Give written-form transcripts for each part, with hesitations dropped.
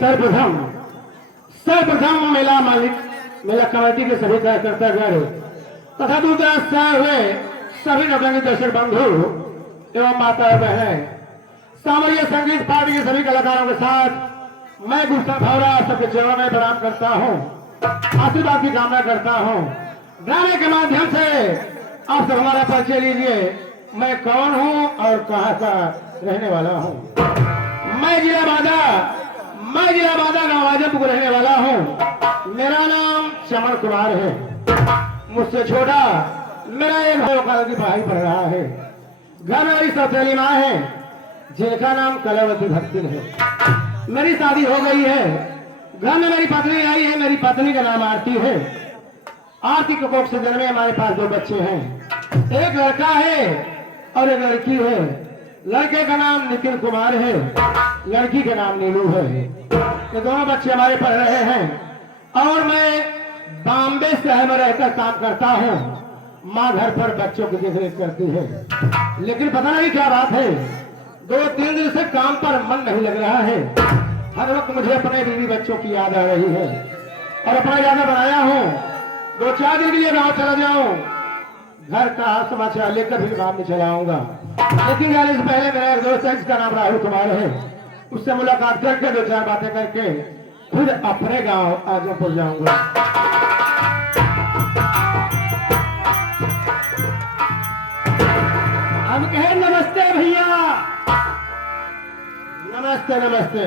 सर्वप्रथम सर्वप्रथम मेला मालिक, मेला कमेटी के सभी कार्यकर्तागण तथा दूर दराज से आए हुए सभी नौटंकी दर्शक बंधु एवं माता बहन, सामरिया संगीत पार्टी के सभी कलाकारों के साथ मैं गुस्सा भौरा सबके चरणों में प्रणाम करता हूँ, आशीर्वाद की कामना करता हूँ। गाने के माध्यम से आप सब हमारा परिचय लीजिए, मैं कौन हूँ और कहाँ का रहने वाला हूँ। मैं जिला बादा गाँव आजमपुर रहने वाला हूँ। मेरा नाम चमन कुमार है। मुझसे छोटा मेरा एक भाई की पढ़ाई पढ़ रहा है। घर में मेरी सौतेली माँ है जिनका नाम कलावती भक्ति है। मेरी शादी हो गई है। घर में मेरी पत्नी आई है, मेरी पत्नी का नाम आरती है। आरती के कोख से जन्मे हमारे पास 2 बच्चे हैं, एक लड़का है और एक लड़की है। लड़के का नाम नितिन कुमार है, लड़की का नाम नीलू है। ये दोनों बच्चे हमारे पढ़ रहे हैं और मैं बॉम्बे शहर में रहकर काम करता हूँ। माँ घर पर बच्चों की देखरेख करती है, लेकिन पता नहीं क्या बात है, 2-3 दिन से काम पर मन नहीं लग रहा है। हर वक्त मुझे अपने बीवी बच्चों की याद आ रही है और अपना याद बनाया हूँ 2-4 दिन के लिए गाँव चला जाऊँ, घर का समाचार लेकर भी गाँव में चलाऊंगा। लेकिन जाने से पहले मेरा एक दोस्त है जिसका नाम राहुल कुमार है, उससे मुलाकात करके 2-4 बातें करके खुद अपने गांव आजमपुर जाऊंगा। हम कहे नमस्ते भैया। नमस्ते नमस्ते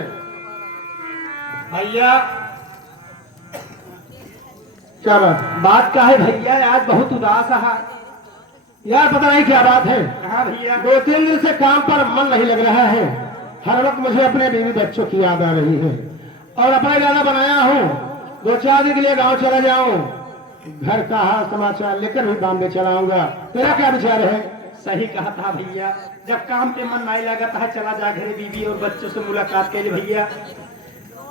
भैया। क्या बात क्या है भैया? आज बहुत उदास है यार, पता नहीं क्या बात है। हाँ भैया। 2-3 दिन से काम पर मन नहीं लग रहा है। हर वक्त मुझे अपने बीवी बच्चों की याद आ रही है और अपना इरादा बनाया हूँ 2-4 दिन के लिए गांव चला जाऊं, घर का हाल समाचार लेकर भी बॉम्बे चलाऊंगा। तेरा क्या विचार है? सही कहा था भैया, जब काम पे मन नहीं लगा था चला जा घरे बीवी और बच्चों से मुलाकात के लिए भैया।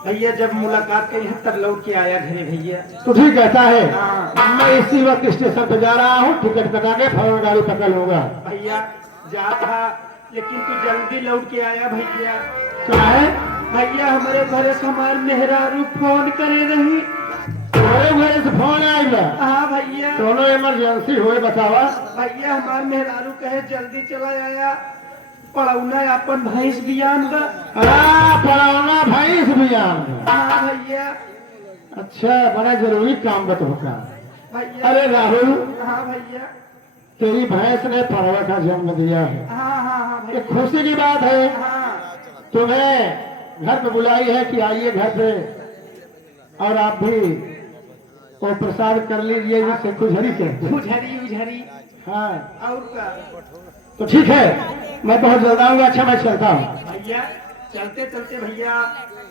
भैया जब मुलाकात करी है तब लौट के आया घरे भैया। तो ठीक कहता है। हाँ। मैं इसी वक्त स्टेशन पे जा रहा हूँ, टिकट कटा के फौरन गाड़ी पकड़ लूंगा। भैया जा था लेकिन तू जल्दी लौट के आया भैया। क्या है भैया हमारे घरे से हमारे मेहरारू फोन करे रही। तुम्हारे घर से फोन आएगा? हाँ भैया। दोनों इमरजेंसी हुए बतावा। भैया हमारे मेहरारू कहे जल्दी चला आया, पढ़ौना अपन भैंस बियान बा। पढ़ाना भैंस बियान। हाँ भैया। अच्छा, बड़ा जरूरी काम होगा भैया। अरे राहुल, हाँ भैया। तेरी भैंस ने पड़वा का जन्म दिया है। हाँ हाँ हाँ ये भैया। खुशी की बात है। हाँ। तुम्हें घर पे बुलाई है कि आइए घर पे और आप भी वो प्रसाद कर लीजिए जिससे खुजरी के। उझरी। हाँ और का तो ठीक है, मैं बहुत जल्द आऊंगा। अच्छा मैं चलता हूँ भैया। चलते चलते भैया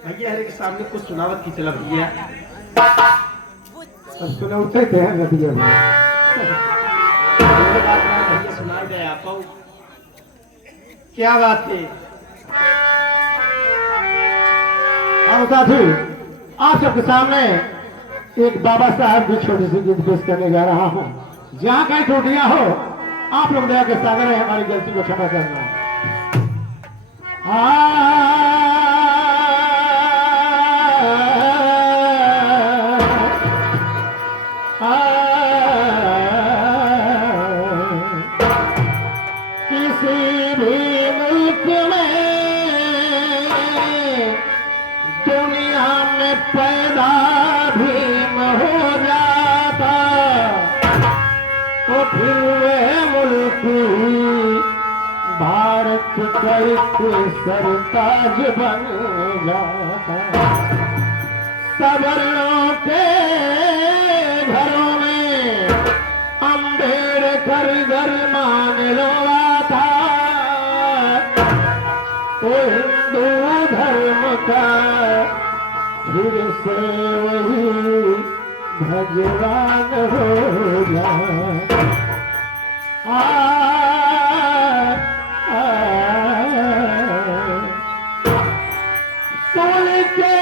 हरे के सामने कुछ सुनावत की चला भैया। सुने उठे थे नदिया में। भैया सुनाई दे आप। क्या बात है? और साथी, आप सबके सामने एक बाबा साहब की छोटी सी गीत पेश करने जा रहा हूँ। जहाँ कहीं त्रुटियां हो आप लोग दया के सागर है, हमारी गलती को क्षमा करना। किसी भी मुल्क में दुनिया में पैदा भीम हो जाता तो फिर वह मुल्क भारत का एक सरताज बन जाता। सवर्णों के घरों में अम्बेडकर घर मान लोड़ा था तो हिंदू धर्म का फिर से वही भगवान हो जाए। सोने के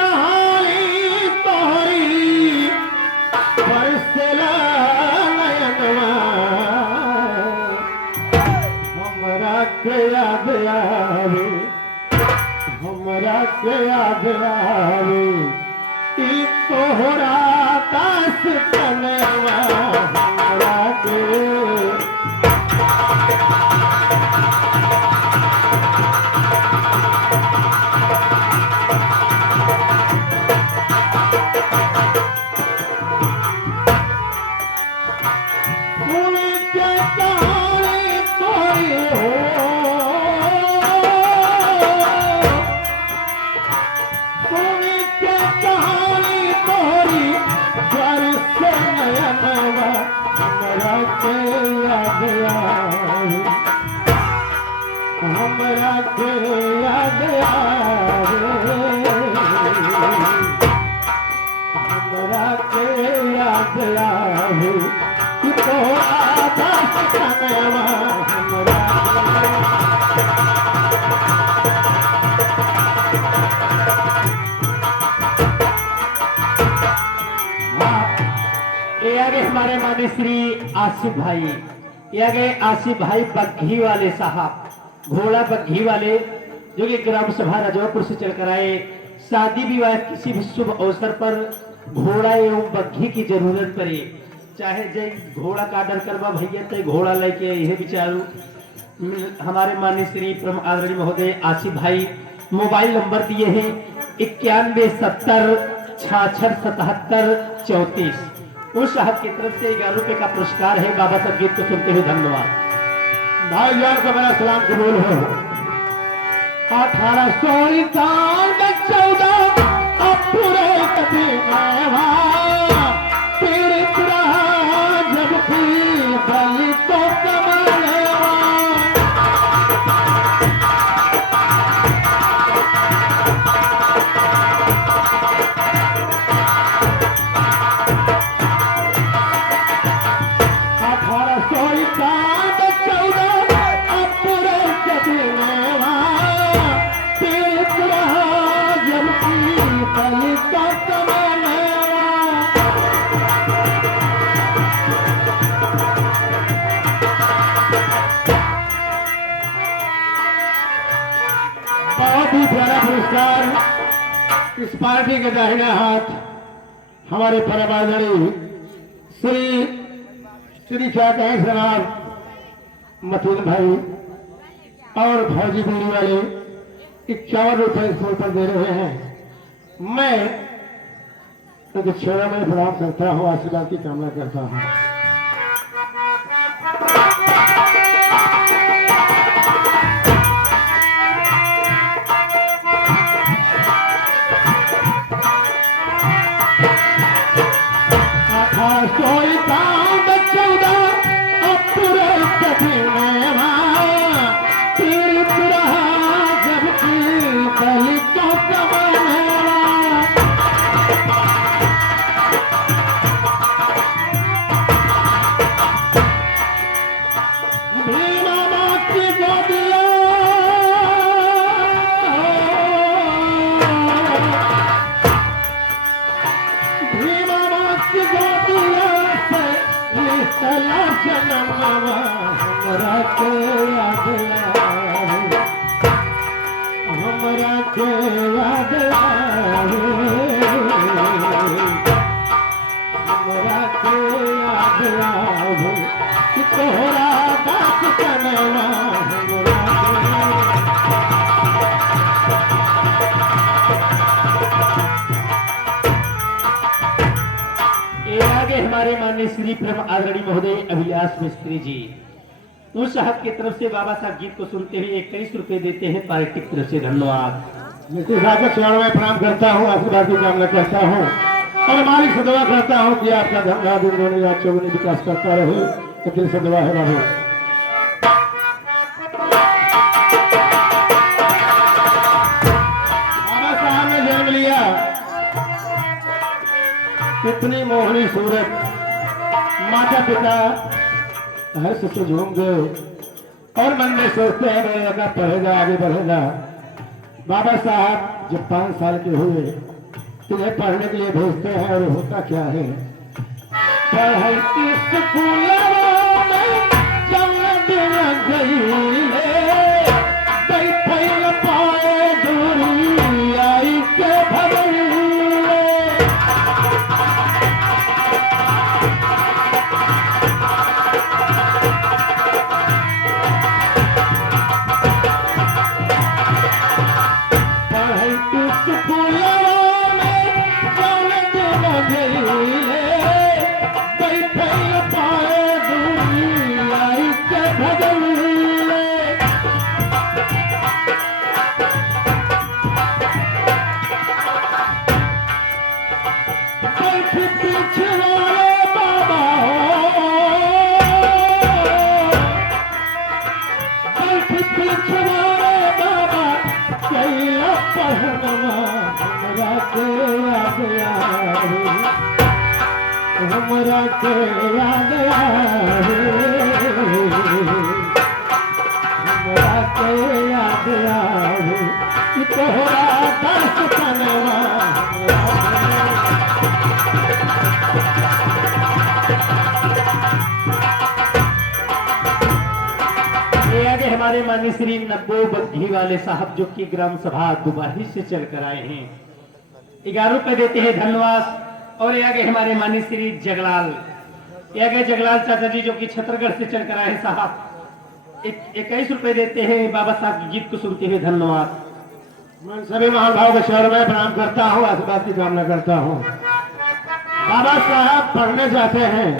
कहानी तोरी हमरा के याद आवे ई तोहरा दास तनवा हमरा के हमरा के याद आवे हमरा के याद आवे कि तोरा दास तनवा हमरा ये आगे हमारे माननीय श्री आसिफ भाई, ये आगे आसिफ भाई बग्घी वाले साहब, घोड़ा बग्घी वाले, जो कि ग्राम सभा राजौपुर से चलकर आए। शादी विवाह किसी भी शुभ अवसर पर घोड़ा एवं बग्घी की जरूरत पड़े, चाहे जय घोड़ा का आर्डर करवा भैया तो घोड़ा लेके यह विचारू हमारे माननीय श्री परम आदरणीय महोदय आसिफ भाई मोबाइल नंबर दिए हैं 9170667734। उस साहब की तरफ से 11 रुपए का पुरस्कार है। बाबा साहब गीत को सुनते हुए धन्यवाद। भाईजान का मेरा सलाम कबूल हो। 1814 पूरे कभी पीड़ित रहा जब भी बलि तो कमलवा बहुत ही प्यारा पुरस्कार। इस पार्टी के दाहिने हाथ हमारे परम आदरणीय श्री क्या कहें जनाब मतीन भाई और फौजी बीड़ी वाले 51 रुपए इस पर दे रहे हैं। मैं उनके चेहरे में प्रणाम करता हूँ, आशीर्वाद की कामना करता हूँ। हमारे माननीय श्री परम आदरणीय महोदय अभिलाष मिस्त्री जी उस साहब की तरफ से बाबा साहब गीत को सुनते हुए 21 रुपए देते हैं। पार्टी की तरफ से धन्यवाद। मिस्त्री साहब के चरणों में प्रणाम करता हूँ, आशीर्वाद की कामना करता हूँ और मालिक से दुआ करता हूँ कि आपका धंधा दिन दोनों या चौगुनी विकास करता रहे। तो दिल से दुआ है बाबू। बाबा साहब ने जन्म लिया, कितनी मोहनी सूरत, माता पिता हर्ष से झूम गए और मन में सोचते हैं मेरा लड़का पढ़ेगा आगे बढ़ेगा। बाबा साहब जब 5 साल के हुए तुझे पढ़ने के लिए भेजते हैं और होता क्या है, पढ़ाई स्कूल में जन्म गई पाए दूरी बहनमा हमरा के याद आवे, हमरा के याद आवे, हमरा के याद आवे कि तोहरा दस कनवा ये आगे हमारे माननीय श्री नब्बो बग्घी वाले साहब जो कि ग्राम सभा दुबाही से चलकर आए हैं, 11 रुपए देते हैं धन्यवाद। और ये आगे हमारे माननीय श्री जगलाल, ये आगे जगलाल चाचा जी जो कि छतरगढ़ से चलकर आए हैं साहब, 21 रुपए देते हैं बाबा साहब की गीत को सुनते हुए धन्यवाद। मैं सभी महानुभाव के शहर में प्रणाम करता हूँ, आशीर्वाद की कामना करता हूँ। बाबा साहब पढ़ने जाते हैं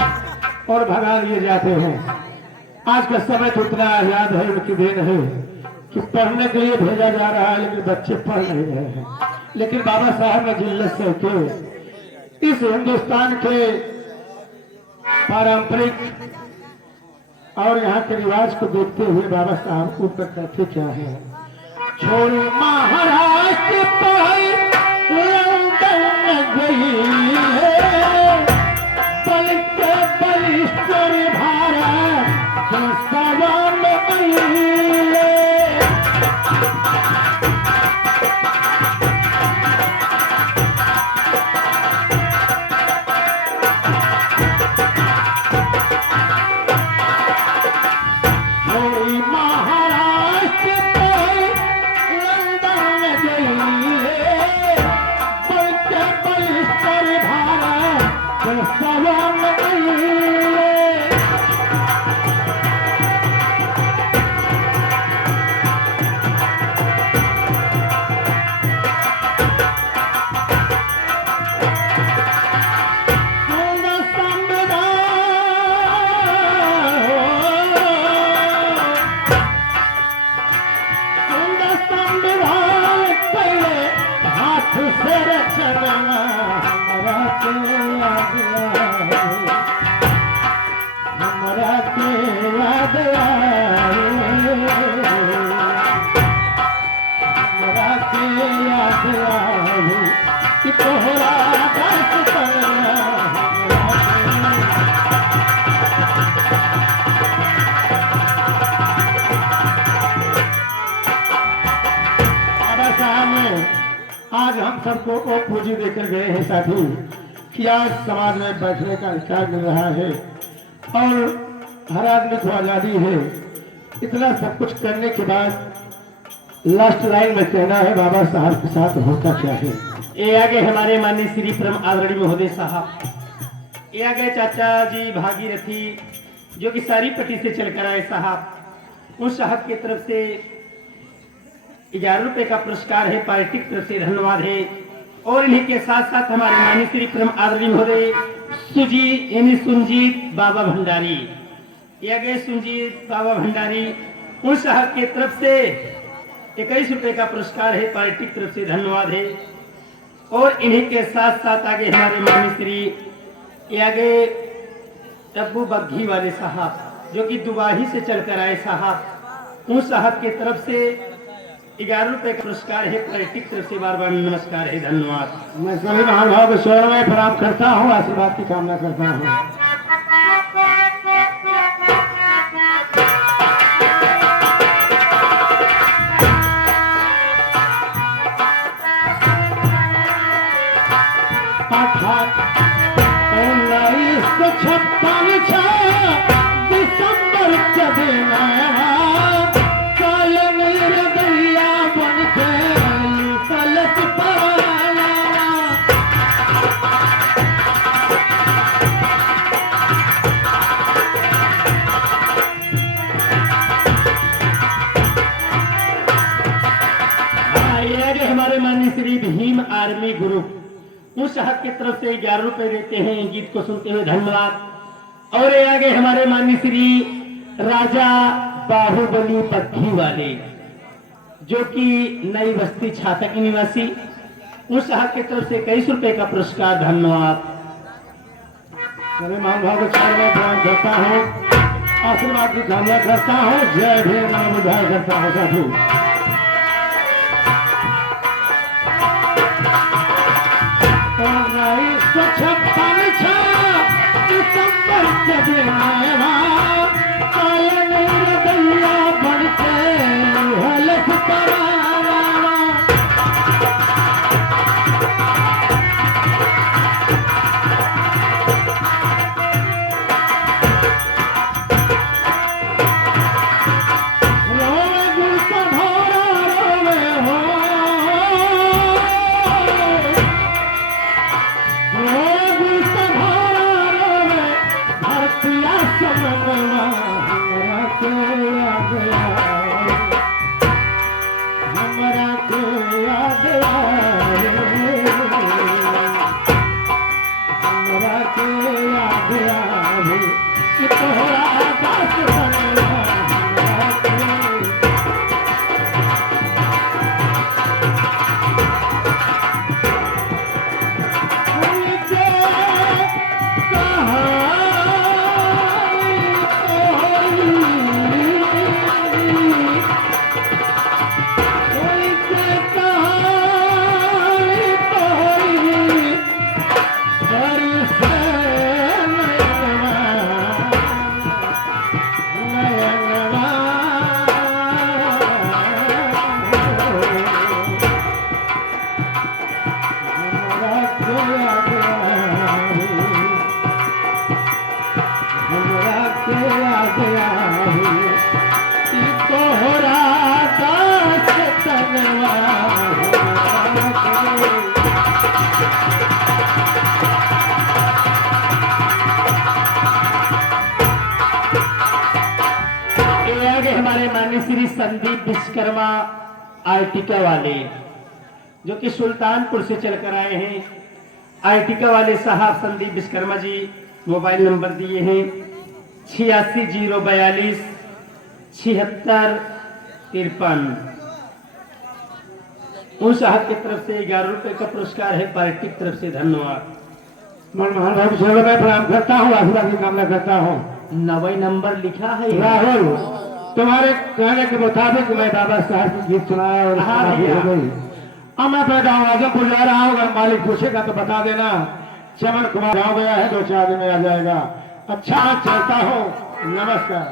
और भगा लिए जाते हैं। आज का समय तो उतना याद है, उनकी देन है कि पढ़ने के लिए भेजा जा रहा है, लेकिन बच्चे पढ़ नहीं रहे हैं। लेकिन बाबा साहब ने जिल्लत से के इस हिंदुस्तान के पारंपरिक और यहाँ के रिवाज को देखते हुए बाबा साहब ऊपर कहते क्या है, छोड़े महाराष्ट्र पढ़ाई लंदन गई है, बल के बलिष्ठ भारत सवाल गई है। आज हम सबको वो पूंजी देकर गए हैं साथी कि आज समाज में बैठने का अधिकार मिल रहा है और हर आदमी को आजादी है। इतना सब कुछ करने के बाद लास्ट लाइन में कहना है बाबा साहब के साथ होता क्या है। ये आगे हमारे माननीय श्री परम आदरणीय महोदय साहब, ये आगे चाचा जी भागीरथी जो कि सारी पट्टी से चलकर आए साहब, उस साहब की तरफ से 11 रुपए का पुरस्कार है, पार्टी की तरफ से धन्यवाद है। और इन्हीं के साथ साथ हमारे माननीय श्री परम आदरणीय महोदय सुनजीत बाबा भंडारी, ये गए सुनजीत बाबा भंडारी, उन साहब की तरफ से 21 रुपए का पुरस्कार है, पार्टी की तरफ से धन्यवाद है। और इन्हीं के साथ साथ आगे हमारे माननीय श्री ये आगे तब्बू बग्घी वाले साहब जो कि दुबाही से चलकर आए साहब, उन साहब की तरफ से 11 रुपए का पुरस्कार है, पार्टी की तरफ से बार बार नमस्कार है, धन्यवाद। मैं सभी महानुभाव के शरण में प्रणाम करता हूँ, आशीर्वाद की कामना करता हूँ। दिसंबर के दिन हमारे माननीय श्री भीम आर्मी ग्रुप उस साहब की तरफ से 11 रुपए देते हैं, गीत को सुनते हुए धन्यवाद। और ये आगे हमारे माननीय श्री राजा बाहुबली बग्घी वाले जो कि नई बस्ती छाता के निवासी, उस साहब की तरफ से 21 रुपए का पुरस्कार, धन्यवाद। मेरे महानुभाव के चरण में प्रणाम करता हूँ, आशीर्वाद की कामना करता हूँ। जय भीम, नाम उद्धार करता हूँ साधु। याद आवे हमरा के याद आवे कि तोहरा दास बनवा हमरा के हमारे माननीय श्री संदीप विश्वकर्मा आर्टिका वाले जो कि सुल्तानपुर से चलकर आए हैं। आर्टिका वाले साहब संदीप विश्वकर्मा जी मोबाइल नंबर दिए हैं 86 042 76 53। उन साहब की तरफ से 11 रुपए का पुरस्कार है, पार्टी की तरफ से धन्यवाद। मनमोहन भाई को मैं प्रणाम करता हूँ, आशीर्वाद की कामना करता हूँ। 90 नंबर लिखा है राहुल, तुम्हारे कहने के मुताबिक मैं बाबा साहब की गीत सुनाया और हाँ हो भैया। गई। अब मैं पैदा आजमपुर जा रहा हूँ, अगर मालिक पूछेगा तो बता देना। चमन कुमार गाँव गया है, 2-4 दिन में आ जाएगा। अच्छा चलता हूँ, नमस्कार।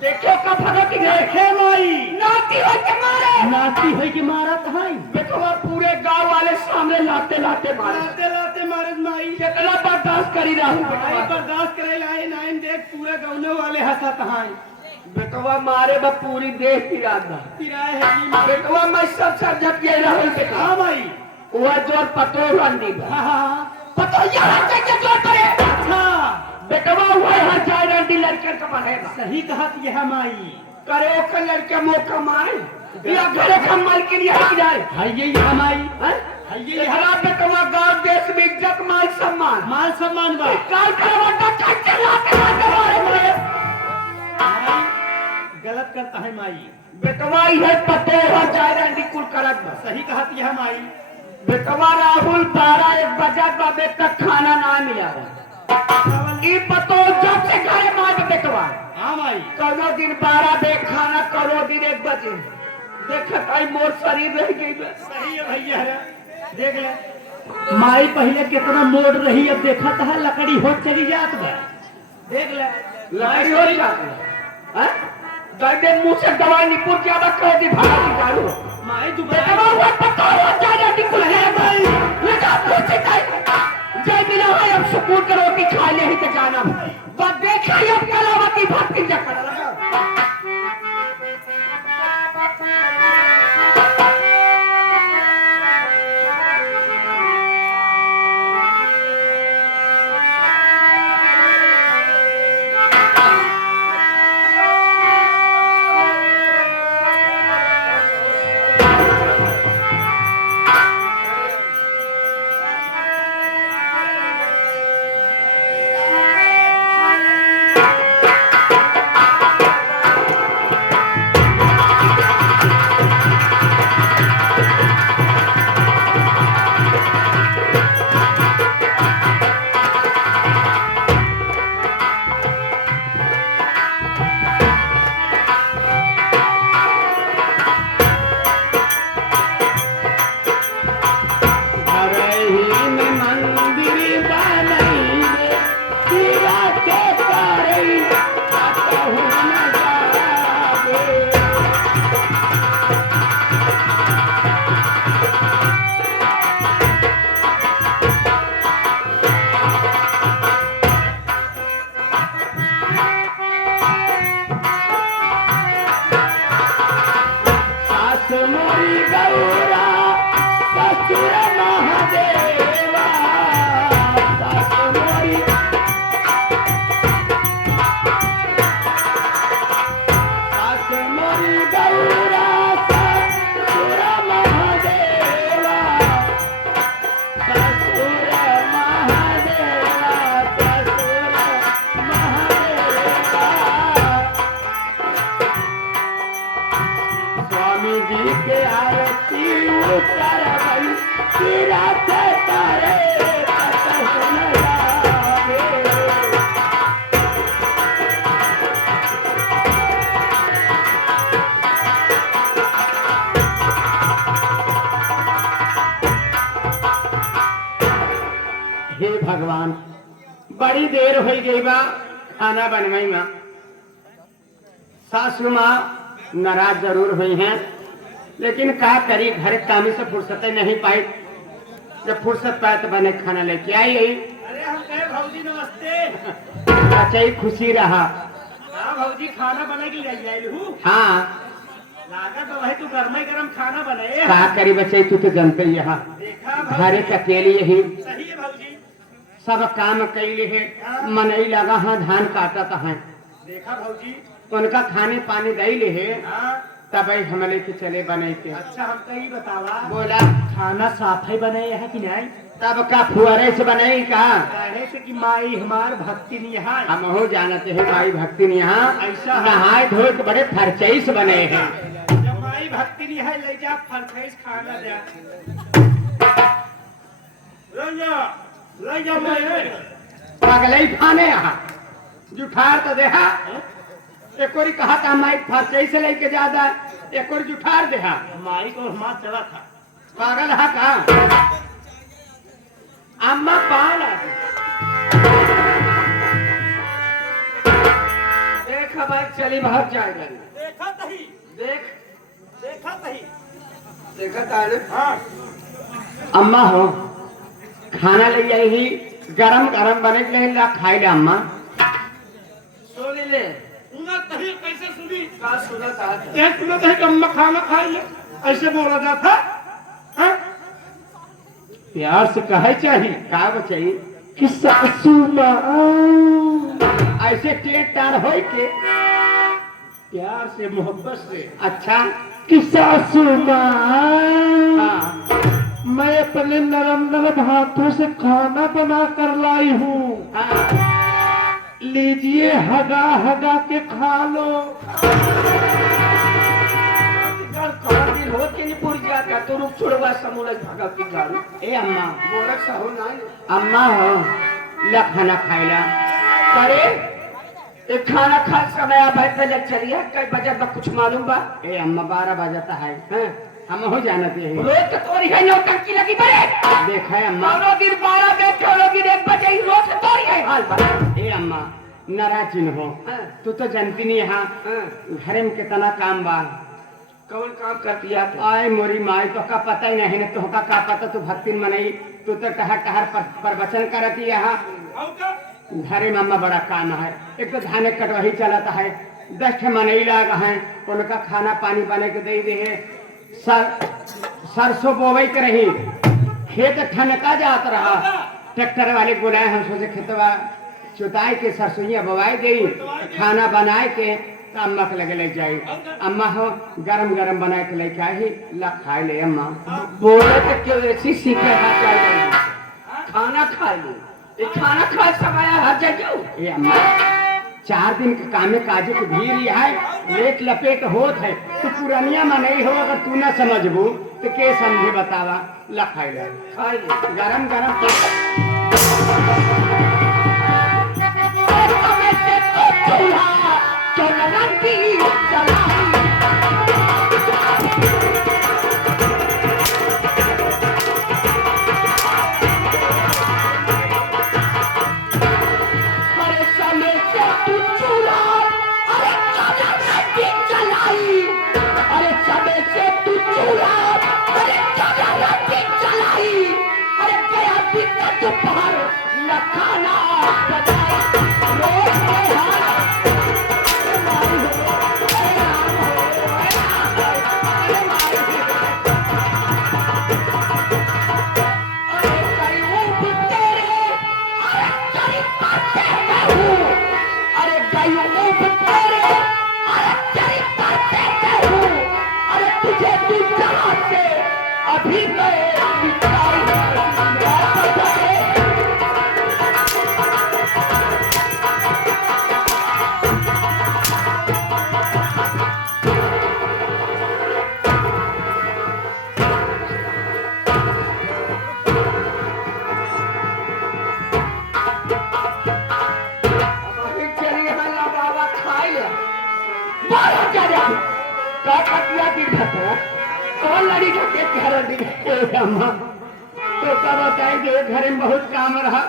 देखो का भगत देखे माई नाती हो के मारे, नाती हो के मारा कहां बेटवा पूरे गांव वाले सामने लाते लाते मारे माई। कितना बर्दाश्त करी रहूं भाई, बर्दाश्त करे लाए नाइन देख पूरे गांव वाले हंसा कहां बेटवा मारे बा पूरी देह पिराए है जी बेटवा मैं सब झट गए रहूं बेटा। हां भाई वो जोर पतो रंडी हां हां पतो यहां से जोर करे। अच्छा बेटवा हुआ हर जाए रंडी लड़के का बढ़ेगा। सही कहा यह माई करे का लड़के मौका मारे या घरे का मालकिन यही जाए है ये हमारी है ये हरा बेटवा गांव देश में इज्जत मान सम्मान बा काल करवा का चला के मारे गलत करता है माई बेटवा ये पते हो जाए रंडी कुल करत बा। सही कहा यह माई बेटवा राहुल 12-1 बजे बाबे तक खाना ना मिला ई पतो जब से घरे मार बेटवा। हां भाई करो दिन 12 बजे खाना, करो दिन 1 बजे देखत आई मोर शरीर रह गई। सही है भैया देख ले माई पहले कितना मोड़ रही, अब देखा था लकड़ी हो चली जात बा। देख ले लकड़ी हो जात है गड्ढे मुंह से दवाई निपुर ज्यादा कर दी भागा की दारू माई तू बेटवा हुआ पता हो जाए निकुल है भाई लगा पूछे जय बिना है अब सुकून करो कि खा ले ही तो जाना बस देखा ही अब कलावती भक्ति जकड़ लगा। भगवान, बड़ी देर हो गई बा खाना बनवाई में। सासू माँ नाराज जरूर हुई हैं, लेकिन का करी, घर काम से फुर्सत नहीं पाई। जब फुर्सत पाए तो बने खाना लेके आई। अरे हम कहे भौजी नमस्ते। अच्छा ही खुशी रहा। हाँ भौजी खाना बना के ले जाए लू। हाँ लागत तो वही तू गर्मा गर्म खाना बनाए। का करी बच्चे, तू तो जानते ही यहाँ देखा घरे के अकेले ही सही है भौजी। सब काम कैले है, मनई लगा हाँ धान काटत है, देखा भौजी। उनका खाने पानी दैले है, हाँ तब हम लेके चले बने के। अच्छा हम कहीं बतावा। बोला खाना साफ ही बनाए है कि नहीं? तब का फुआरे से बनाई का? कहे से कि माई हमार भक्ति नहीं है। हम हो जानते हैं माई भक्ति नहीं यहाँ ऐसा है। नहाए धोए के बड़े फरचई से बने हैं। जब माई भक्ति नहीं है ले जा फरफेस खाना दे। ले जा माई। पगलई खाने यहाँ जुठार तो देहा, एक और कहा था माई फरचई से लेके जाता है, एक और जुठार देहा। माई को हमार चला था। पागल है कहा? अम्मा पाल देख भाई चली भाग जाएगा। देखा तही। देख देखा तही। देखा तारे। हाँ अम्मा हो खाना ले आई ही, गरम गरम बने के लिए ला खाई ले अम्मा। सोनी ले सुना तही कैसे सुनी? का सुना था? क्या सुना तही कि अम्मा खाना खाई ले? ऐसे बोला जाता? हाँ? प्यार से कहे चाहिए का चाहिए कि सासू माँ ऐसे टेट टार हो के प्यार से मोहब्बत से। अच्छा कि सासू माँ हाँ मैं अपने नरम नरम हाथों से खाना बना कर लाई हूँ, हाँ लीजिए हगा हगा के खा लो। रोज के नहीं पूरी जाता तो रुक छोड़वा समूलज भागा की गाड़ी। ए अम्मा मोरक सा हो ना अम्मा हो ला खाना खाइला करे एक खाना खा समय आप पहले चलिए कई बजे तक कुछ मालूम बा? ए अम्मा 12 बजता है, हैं हम हो जानते हैं रोज तोरी है नौटंकी लगी बड़े। देखा है अम्मा दोनों दिन 12 बजे चलो दिन 1 बजे ही रोज तोरी है हाल बा। ए अम्मा नाराज न हो, तू तो जानती नहीं यहाँ घर में कितना काम बा। कौन काम कर दिया? आए मोरी माई तो का पता ही नहीं, तो का पता तू भक्ति मनई, तू तो टहर टहर प्रवचन करती यहाँ घरे मामा बड़ा काम है। एक तो धाने कटवही चलाता है, 10 मनई लगा है, उनका खाना पानी बने के दे दे है। सरसों बोवे के रही, खेत ठनका जात रहा, ट्रैक्टर वाले बुलाए, हम सोचे खेतवा चुताई के सरसोईया बोवाई गई, खाना बनाए के अम्मा के लगे ले जाई। अम्मा हो गरम गरम बना के लेके आई ला खाई ले अम्मा। बोले तो क्यों ऐसी सीखे खाना खा ली, ये खाना खा समय हर जगह। ये अम्मा 4 दिन के काम में काजे की भीड़ है, लेट लपेट होत है, तो पुरानिया में नहीं हो, अगर तू ना समझबू तो के समझे बतावा। ला खाई ले गरम गरम अभी कौन लड़ी घर तो बताए जो घर में बहुत काम रहा,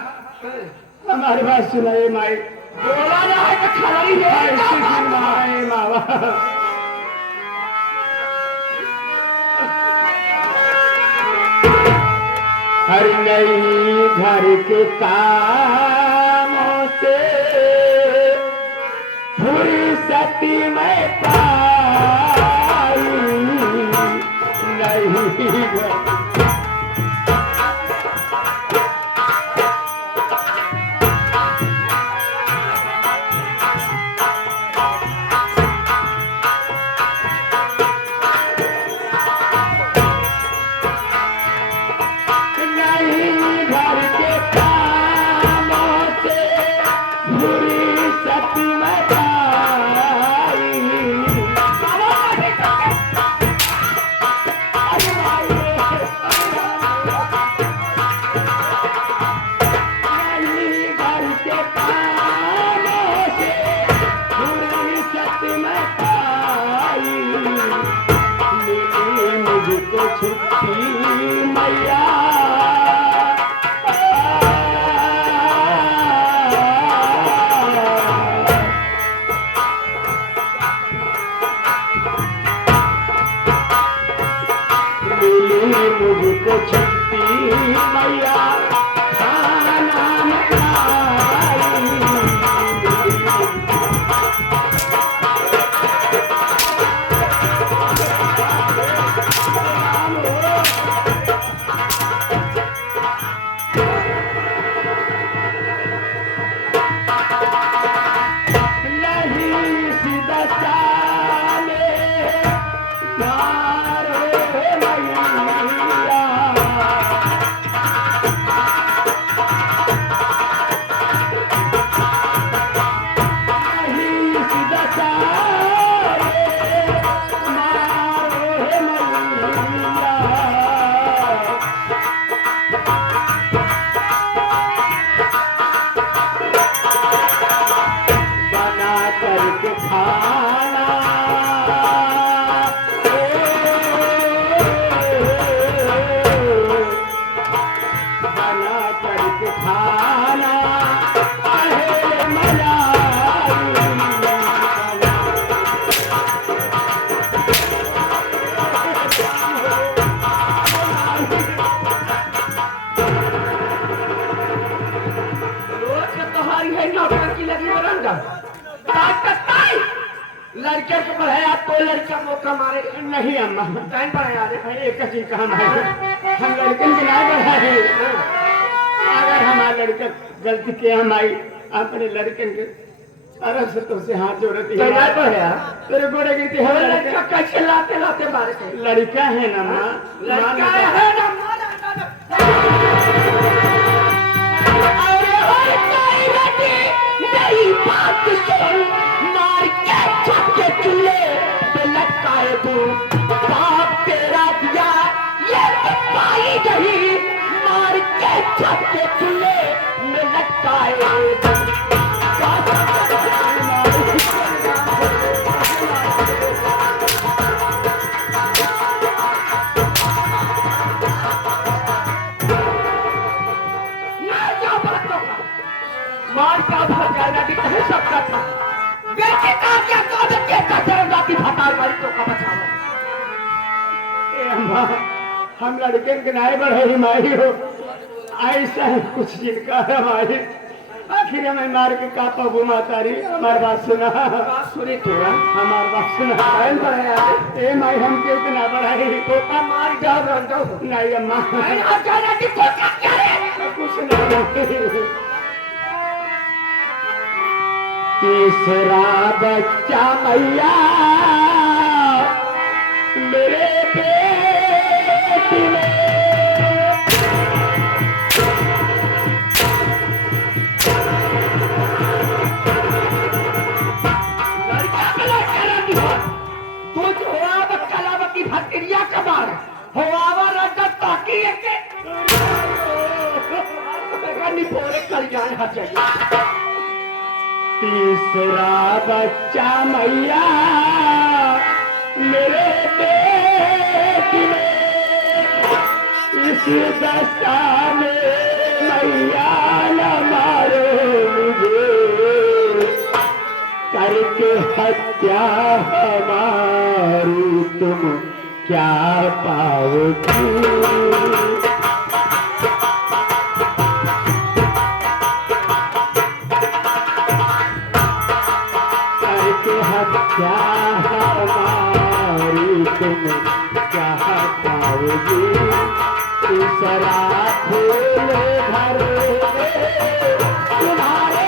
हमारी बात सुनाए माई। बोला जाए तो खलरी ले ऐसी की माई मावा। हर नई घर के कामों से फुर्सत में पाई नहीं घर। नहीं घर के कामों से फुर्सत में पाई। नहीं घर के कामों से फुर्सत में पाई। मिली मुझको छुट्टी मैया। मिली मुझको छुट्टी मैया खाना न खाई। नहीं सीधा चाले मारे मैया। नहीं सीधा चाले मारे मैया। बना करके खाना बना करके खाना अहे मलाई। रोज के तुम्हारी है नौकर की लगी बरंगा लड़के को पढ़ाया तो लड़का मौका मारे नहीं अम्मा, टाइम पर आ रहे एक चीज कहा हम लड़कन के ना बढ़ाए। अगर हमारा लड़का गलती किया हम आई अपने लड़कन के तरफ से तुमसे हाथ जोड़ती है। तैयार तो है तेरे गोड़े गिरती है। लड़का कैसे लाते लाते मारे थे लड़का है ना माँ, लड़का है ना अरे होए कोई बेटी मेरी बात सुन मार के छक्के चूल्हे पे लटकाए तू बाप तेरा दिया ये तो पाई नहीं मार के छक्के चूल्हे में लटकाए तू। मार क्या भाग जाएगा कि कह सकता था बेटे का क्या कौन के कचरा की भतार वाली तो का बचावा। ए अम्मा, हम लड़कन के नाय बढ़े माई हो ऐसा है कुछ जिनका हमारी आखिर हमें मार के कापा घुमाता रही। हमारी बात सुना, बात सुनी तो हमारी बात सुना। टाइम पर है यार ए माई हम क्यों इतना बढ़ाई तो का मार जाओ रंडो नहीं अम्मा, नहीं आ जाना कि तो क्या करे कुछ नहीं। तीसरा बच्चा मैया मेरे बेटी ने लड़का कला करा दी तू जो हुआ कलावती भटरिया कबार हुआ रंडो ताकि के नहीं पोरे कर जाए हर जगह। तीसरा बच्चा मैया मेरे बेटी ने इस दशा में मैया न मारो मुझे, करके हत्या हमारी तुम क्या पाओगी। क्या हमारी तुम क्या पाओगी। तीसरा फूल घर तुम्हारे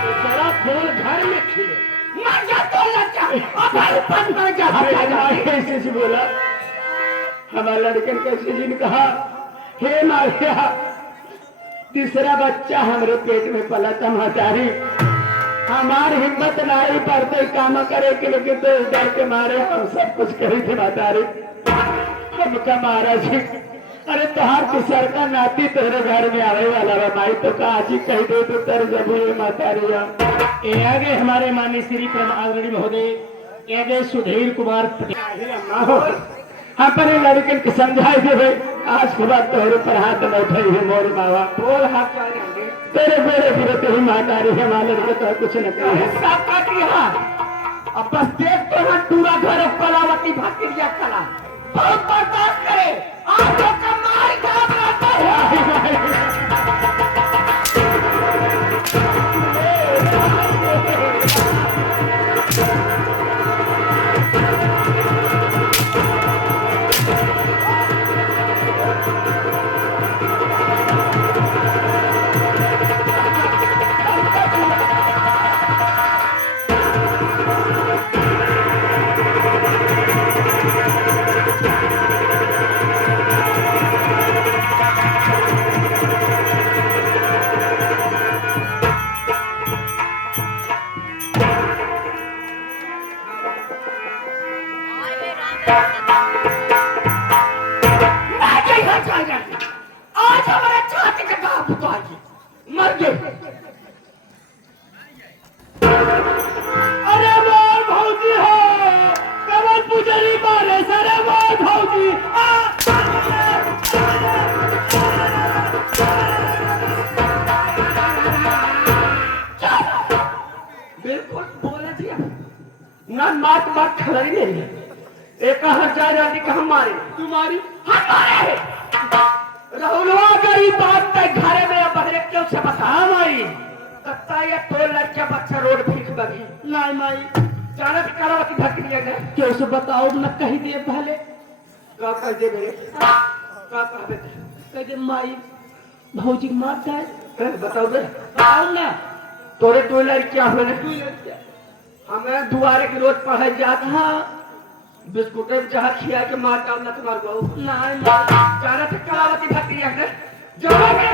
तीसरा फूल घर में खिले। कैसे बोला हमारा लड़कन कैसे जी ने कहा, हे मारिया तीसरा बच्चा हमारे पेट में पला था महतारी, हमारी हिम्मत नहीं पड़ते काम करे के लेकिन तो डर के मारे हम सब कुछ करी थे महतारी। हमका महाराज जी अरे तोहार किसर का नाती तेरे घर में आने वाला है माई तो कहा जी कह दे तो तर जब महतारी। आगे हमारे माननीय श्री आदरणीय महोदय आगे सुधीर कुमार पटेल अपने लड़के के समझाए थे भाई आज के बाद तोहरे पर हाथ बैठे है मोर मावा बोल हाथ तेरे बेरे फिरते ही महतारी है हमारे लड़के तो कुछ न करे अब बस देख तो हम पूरा घर कलावती भाती दिया चला बहुत बर्दाश्त करे आज तो कमाई काम रहता है। आज हमारे छाती का गाँव बुता मर गए। अरे मोर भौजी है कमल पुजरी मारे सरे मोर भौजी बिल्कुल बोले जी ना मात बात खलरी नहीं है। एक 1000 आदमी कहाँ मारे तुम्हारी हमारे राहुलवा गरीब बात तक घरे में बहरे क्यों से बता माई कत्ता ये तो लड़के बच्चा रोड भीख बगी नहीं माई जाने भी करावती धक्की दिया गए क्यों से बताओ न कही दिए पहले का कह दे मेरे का कहबे कह दे माई भौजी मार गए बताओ दे बताओ ना तोरे तो लड़कियां होने तू लड़कियां हमें दुआरे के रोज पढ़ाई जात हां बिस्कुट जहाँ खिया के मार डाल न तुम्हारे बहु नहीं जाना तो कलावती भक्ति जाओगे